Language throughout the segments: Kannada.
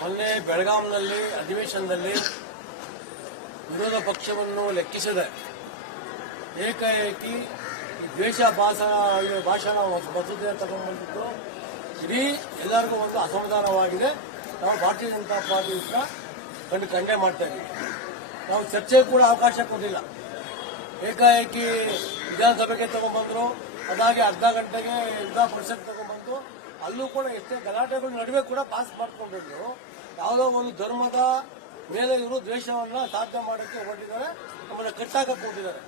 ಮೊನ್ನೆ ಬೆಳಗಾಂನಲ್ಲಿ ಅಧಿವೇಶನದಲ್ಲಿ ವಿರೋಧ ಪಕ್ಷವನ್ನು ಲೆಕ್ಕಿಸದೆ ಏಕಾಏಕಿ ಈ ದ್ವೇಷ ಭಾಷಣ ಭಾಷಣ ಮಸೂದೆ ತಗೊಂಡ್ಬಂದಿದ್ದು ಇಡೀ ಎಲ್ಲರಿಗೂ ಒಂದು ಅಸಮಾಧಾನವಾಗಿದೆ. ನಾವು ಭಾರತೀಯ ಜನತಾ ಪಾರ್ಟಿಯಿಂದ ಕಂಡು ಖಂಡನೆ ಮಾಡ್ತಾ ನಾವು ಚರ್ಚೆಗೆ ಕೂಡ ಅವಕಾಶ ಕೊಡಲಿಲ್ಲ ಏಕಾಏಕಿ ವಿಧಾನಸಭೆಗೆ ತಗೊಂಡ್ಬಂದ್ರು, ಅದಾಗಿ ಅರ್ಧ ಗಂಟೆಗೆ ವಿಧಾನ ಪರಿಷತ್ ತಗೊಂಡ್ಬಂದು ಅಲ್ಲೂ ಕೂಡ ಎಷ್ಟೇ ಗಲಾಟೆಗಳ ನಡುವೆ ಕೂಡ ಪಾಸ್ ಮಾಡಿಕೊಂಡಿದ್ರು ಯಾವುದೋ ಒಂದು ಧರ್ಮದ ಮೇಲೆ ಇವರು ದ್ವೇಷವನ್ನ ಸಾಧ್ಯ ಮಾಡೋಕ್ಕೆ ಹೊರಟಿದ್ದಾರೆ ನಮ್ಮನ್ನ ಕಟ್ಟಾಕಕ್ಕೆ ಹೋಗಿದ್ದಾರೆ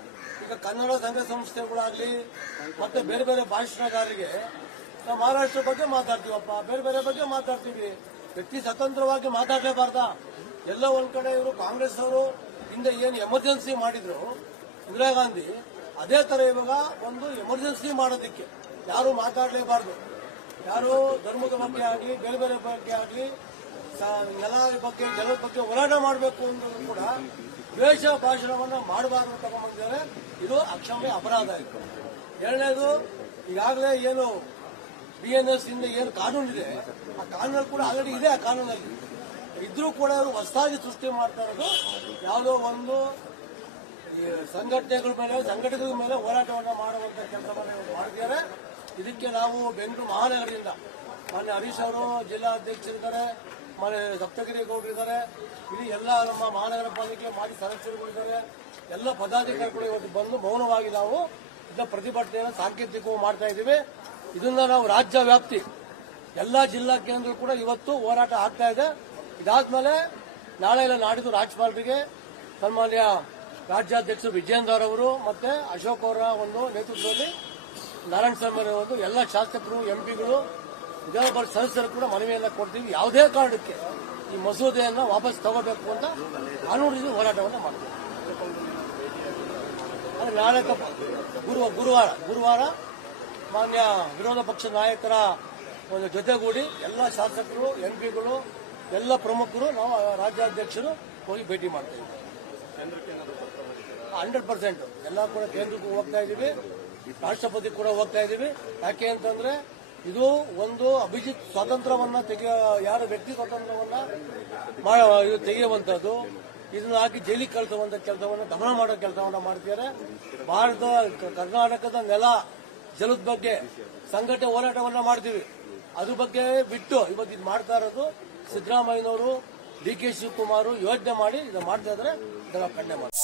ಈಗ ಕನ್ನಡ ಸಂಘ ಸಂಸ್ಥೆಗಳಾಗ್ಲಿ, ಮತ್ತೆ ಬೇರೆ ಬೇರೆ ಭಾಷಣಗಾರರಿಗೆ ನಾವು ಮಹಾರಾಷ್ಟ್ರ ಬಗ್ಗೆ ಮಾತಾಡ್ತೀವಪ್ಪ. ಬೇರೆ ಬೇರೆ ಬಗ್ಗೆ ಮಾತಾಡ್ತೀವಿ. ವ್ಯಕ್ತಿ ಸ್ವತಂತ್ರವಾಗಿ ಮಾತಾಡಲೇಬಾರ್ದಾ. ಎಲ್ಲ ಒಂದ್ ಕಡೆ ಇವರು ಕಾಂಗ್ರೆಸ್ ಅವರು, ಹಿಂದೆ ಏನು ಎಮರ್ಜೆನ್ಸಿ ಮಾಡಿದ್ರು, ಇಂದಿರಾ ಗಾಂಧಿ, ಅದೇ ತರ ಇವಾಗ ಒಂದು ಎಮರ್ಜೆನ್ಸಿ ಮಾಡೋದಕ್ಕೆ. ಯಾರು ಮಾತಾಡಲೇಬಾರ್ದು. ಯಾರು ಧರ್ಮದ ಬಗ್ಗೆ ಆಗಲಿ ಬೇರೆ ಬೇರೆ ಬಗ್ಗೆ ಆಗಲಿ ನೆಲ ಬಗ್ಗೆ ಜನರ ಬಗ್ಗೆ ಹೋರಾಟ ಮಾಡಬೇಕು ಅಂತ ಕೂಡ ದ್ವೇಷ ಭಾಷಣವನ್ನ ಮಾಡಬಾರ್ದು ಬಂದಿದ್ದಾರೆ ಇದು ಅಕ್ಷಮ್ಯ ಅಪರಾಧ ಇತ್ತು ಎರಡನೇದು, ಈಗಾಗಲೇ ಏನು ಬಿ ಇಂದ ಏನು ಕಾನೂನಿದೆ ಆ ಕಾನೂನಲ್ಲಿ ಕೂಡ ಆಲ್ರೆಡಿ ಇದೆ ಆ ಕಾನೂನಲ್ಲಿ. ಇದ್ರೂ ಕೂಡ ಅವರು ಹೊಸದಾಗಿ ಸೃಷ್ಟಿ ಮಾಡ್ತಾ ಇರೋದು ಯಾವುದೋ ಒಂದು ಸಂಘಟನೆಗಳ ಮೇಲೆ ಸಂಘಟನೆಗಳ ಮೇಲೆ ಹೋರಾಟವನ್ನು ಮಾಡುವಂತ ಕೆಲಸವನ್ನು ಮಾಡಿದ್ದಾರೆ. ಇದಕ್ಕೆ ನಾವು ಬೆಂಗಳೂರು ಮಹಾನಗರದಿಂದ ಮಾನ್ಯ ಹರೀಶ್ ಅವರು ಜಿಲ್ಲಾಧ್ಯಕ್ಷರಿದ್ದಾರೆ ಮಾನ್ಯ ಸಪ್ತಗಿರಿ ಗೌಡರಿದ್ದಾರೆ ಇಲ್ಲಿ ಎಲ್ಲ ನಮ್ಮ ಮಹಾನಗರ ಪಾಲಿಕೆ ಮಾಜಿ ಸದಸ್ಯರುಗಳಿದ್ದಾರೆ. ಎಲ್ಲ ಪದಾಧಿಕಾರಿಗಳು ಇವತ್ತು ಬಂದು ಮೌನವಾಗಿ ನಾವು ಇದನ್ನ ಪ್ರತಿಭಟನೆಯನ್ನು ಸಾಂಕೇತಿಕವಾಗಿ ಮಾಡ್ತಾ ಇದ್ದೀವಿ. ಇದನ್ನ ನಾವು ರಾಜ್ಯ ವ್ಯಾಪ್ತಿ, ಎಲ್ಲ ಜಿಲ್ಲಾ ಕೇಂದ್ರ ಕೂಡ ಇವತ್ತು ಹೋರಾಟ ಆಗ್ತಾ ಇದೆ. ಇದಾದ್ಮೇಲೆ ನಾಳೆ ಎಲ್ಲ ನಾಡಿದ್ದು ರಾಜ್ಯಪಾಲರಿಗೆ ಸನ್ಮಾನ್ಯ ರಾಜ್ಯಾಧ್ಯಕ್ಷರು ವಿಜಯೇಂದ್ರ ಅವರು ಮತ್ತೆ ಅಶೋಕ್ ಅವರ ಒಂದು ನೇತೃತ್ವದಲ್ಲಿ ನಾರಾಯಣ ಸ್ವಾಮಿ ಅವರು ಒಂದು ಎಲ್ಲ ಶಾಸಕರು ಎಂಪಿಗಳು ವಿಧಾನ ಪರಿಷತ್ ಸದಸ್ಯರು ಕೂಡ ಮನವಿಯನ್ನ ಕೊಡ್ತೀವಿ. ಯಾವುದೇ ಕಾರಣಕ್ಕೆ ಈ ಮಸೂದೆಯನ್ನ ವಾಪಸ್ ತಗೋಬೇಕು ಅಂತ ಕಾನೂನು ರೀತಿ ಹೋರಾಟವನ್ನು ಮಾಡ್ತೀವಿ. ಅದು ನಾಳೆ ಗುರುವ ಗುರುವಾರ ಗುರುವಾರ ಮಾನ್ಯ ವಿರೋಧ ಪಕ್ಷ ನಾಯಕರ ಒಂದು ಜೊತೆಗೂಡಿ ಎಲ್ಲ ಶಾಸಕರು ಎಂಪಿಗಳು ಎಲ್ಲ ಪ್ರಮುಖರು ನಾವು ರಾಜ್ಯಾಧ್ಯಕ್ಷರು ಹೋಗಿ ಭೇಟಿ ಮಾಡ್ತಾ ಇದ್ದೀವಿ. Hundred percent. ಎಲ್ಲ ಕೂಡ ಕೇಂದ್ರಕ್ಕೂ ಹೋಗ್ತಾ ಇದ್ದೀವಿ. ರಾಷ್ಟ್ರಪತಿ ಕೂಡ ಹೋಗ್ತಾ ಇದ್ದೀವಿ. ಯಾಕೆ ಅಂತಂದ್ರೆ ಇದು ಒಂದು ಅಭಿಜಿತ್ ಸ್ವಾತಂತ್ರ್ಯವನ್ನ ತೆಗೆಯ, ಯಾರ ವ್ಯಕ್ತಿ ಸ್ವಾತಂತ್ರ್ಯವನ್ನ ಇದು ತೆಗೆಯುವಂತದ್ದು ಇದನ್ನ ಹಾಕಿ ಜೈಲಿಗೆ ಕಳಿಸುವಂತ ಕೆಲಸವನ್ನ, ದಮನ ಮಾಡೋ ಕೆಲಸವನ್ನ ಮಾಡ್ತಿದ್ದಾರೆ. ಭಾರತ, ಕರ್ನಾಟಕದ ನೆಲ ಜಲದ ಬಗ್ಗೆ ಸಂಘಟನೆ ಹೋರಾಟವನ್ನ ಮಾಡ್ತೀವಿ. ಅದ್ರ ಬಗ್ಗೆ ಬಿಟ್ಟು ಇವತ್ತು ಇದು ಮಾಡ್ತಾ ಇರೋದು ಸಿದ್ದರಾಮಯ್ಯನವರು, ಡಿ ಕೆ ಶಿವಕುಮಾರ್ ಯೋಜನೆ ಮಾಡಿ ಇದನ್ನ ಮಾಡ್ತಾ ಇದ್ರೆ ಇದನ್ನ ಮಾಡ್ತೀವಿ.